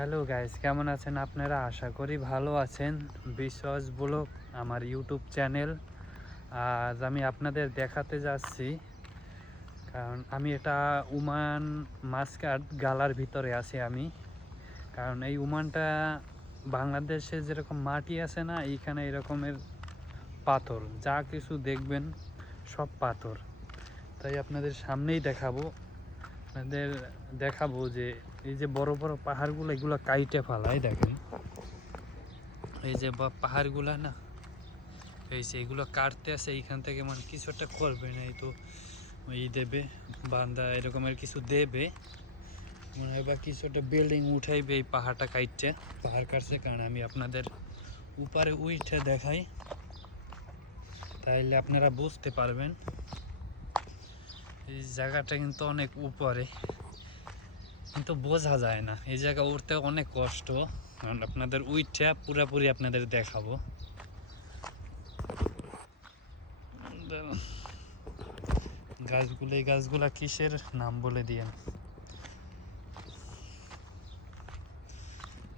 Hello guys, কেমন আছেন আপনারা? আশা করি ভালো আছেন। বিশ্বাস ব্লগ আমার ইউটিউব চ্যানেল। আজ আমি আপনাদের দেখাতে যাচ্ছি, কারণ আমি এটা ওমান মাস্কাট গালার ভিতরে আছি আমি। কারণ এই ওমানটা বাংলাদেশে যেরকম মাটি আছে না, এইখানে এরকমের পাথর, যা কিছু দেখবেন সব পাথর। তাই আপনাদের সামনেই দেখাবো যে এই যে বড় বড় পাহাড়গুলো, এগুলো কাইটে ফেলায়। দেখেন এই যে পাহাড়গুলা না, এই যে এগুলো কাটতে আছে এইখান থেকে, মানে কিছু একটা করবে না, এই তো এই দেবে বান্দা এরকমের কিছু দেবে মনে হয়, বা কিছু একটা বিল্ডিং উঠাইবে এই পাহাড়টা কাটতে। পাহাড় কাটছে কারণ আমি আপনাদের উপরে উঠে দেখাই, তাইলে আপনারা বুঝতে পারবেন। এই জায়গাটা কিন্তু অনেক উপরে, কিন্তু বোঝা যায় না। এই জায়গা উঠতে অনেক কষ্ট, কারণ আপনাদের উইঠে পুরাপুরি আপনাদের দেখাবো। গাছগুলো, এই গাছগুলা কিসের নাম বলে দিয়েন।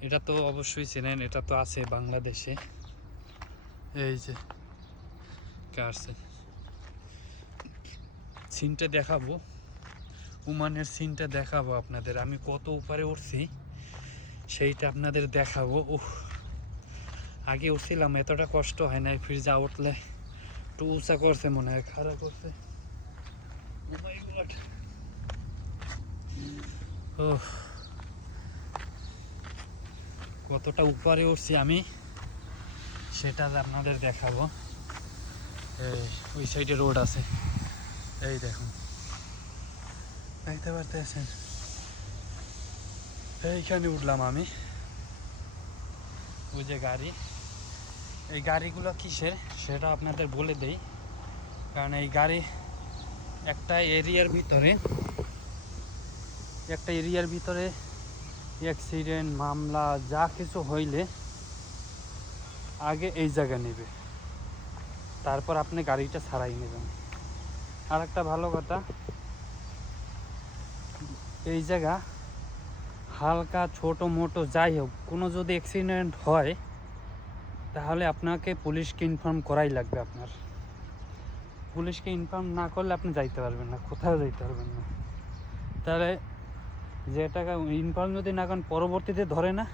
এটা তো অবশ্যই চেনেন, এটা তো আছে বাংলাদেশে। এই যে কাটছে, সিনটা দেখাবো, ওমানের সিনটা দেখাবো আপনাদের। আমি কত উপরে উঠছি সেইটা আপনাদের দেখাবো। আগে উঠছিলাম, এতটা কষ্ট হয় না। ফির যা উঠলে একটু উঁচা করছে মনে হয়, খারাপ করছে। কতটা উপরে উঠছি আমি সেটা আপনাদের দেখাবো। ওই সাইডে রোড আছে, এই দেখুন, দেখতে পারতেছেন। এইখানে উঠলাম আমি। ওই যে গাড়ি, এই গাড়িগুলো কিসের সেটা আপনাদের বলে দেই। কারণ এই গাড়ি একটা এরিয়ার ভিতরে অ্যাক্সিডেন্ট, মামলা যা কিছু হইলে আগে এই জায়গা নেবে, তারপর আপনি গাড়িটা ছাড়াই নেবেন। আর একটা ভালো কথা, এই জায়গা হালকা ছোট মোটো যাই হোক, কোনো যদি অ্যাক্সিডেন্ট হয় তাহলে আপনাকে পুলিশকে ইনফর্ম করাই লাগবে। আপনার পুলিশকে ইনফর্ম না করলে আপনি যাইতে পারবেন না, কোথাও যাইতে পারবেন না। তাহলে যে টাকা ইনফর্ম যদি না করেন, পরবর্তীতে ধরে না,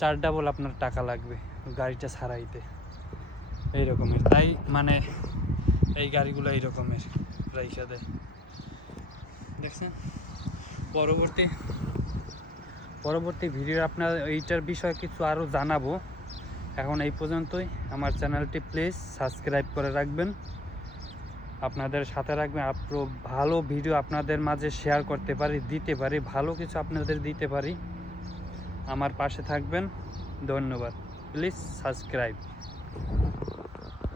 4 ডাবল আপনার টাকা লাগবে গাড়িটা ছাড়াইতে। এই রকমের, তাই মানে এই গাড়িগুলো এই রকমের রাইখা দেয়, দেখছেন। পরবর্তী ভিডিও আপনার এইটার বিষয়ে কিছু আরও জানাবো। এখন এই পর্যন্তই। আমার চ্যানেলটি প্লিজ সাবস্ক্রাইব করে রাখবেন, আপনাদের সাথে রাখবেন। ভালো ভিডিও আপনাদের মাঝে শেয়ার করতে পারি, দিতে পারি, ভালো কিছু আপনাদের দিতে পারি। আমার পাশে থাকবেন। ধন্যবাদ। Please subscribe.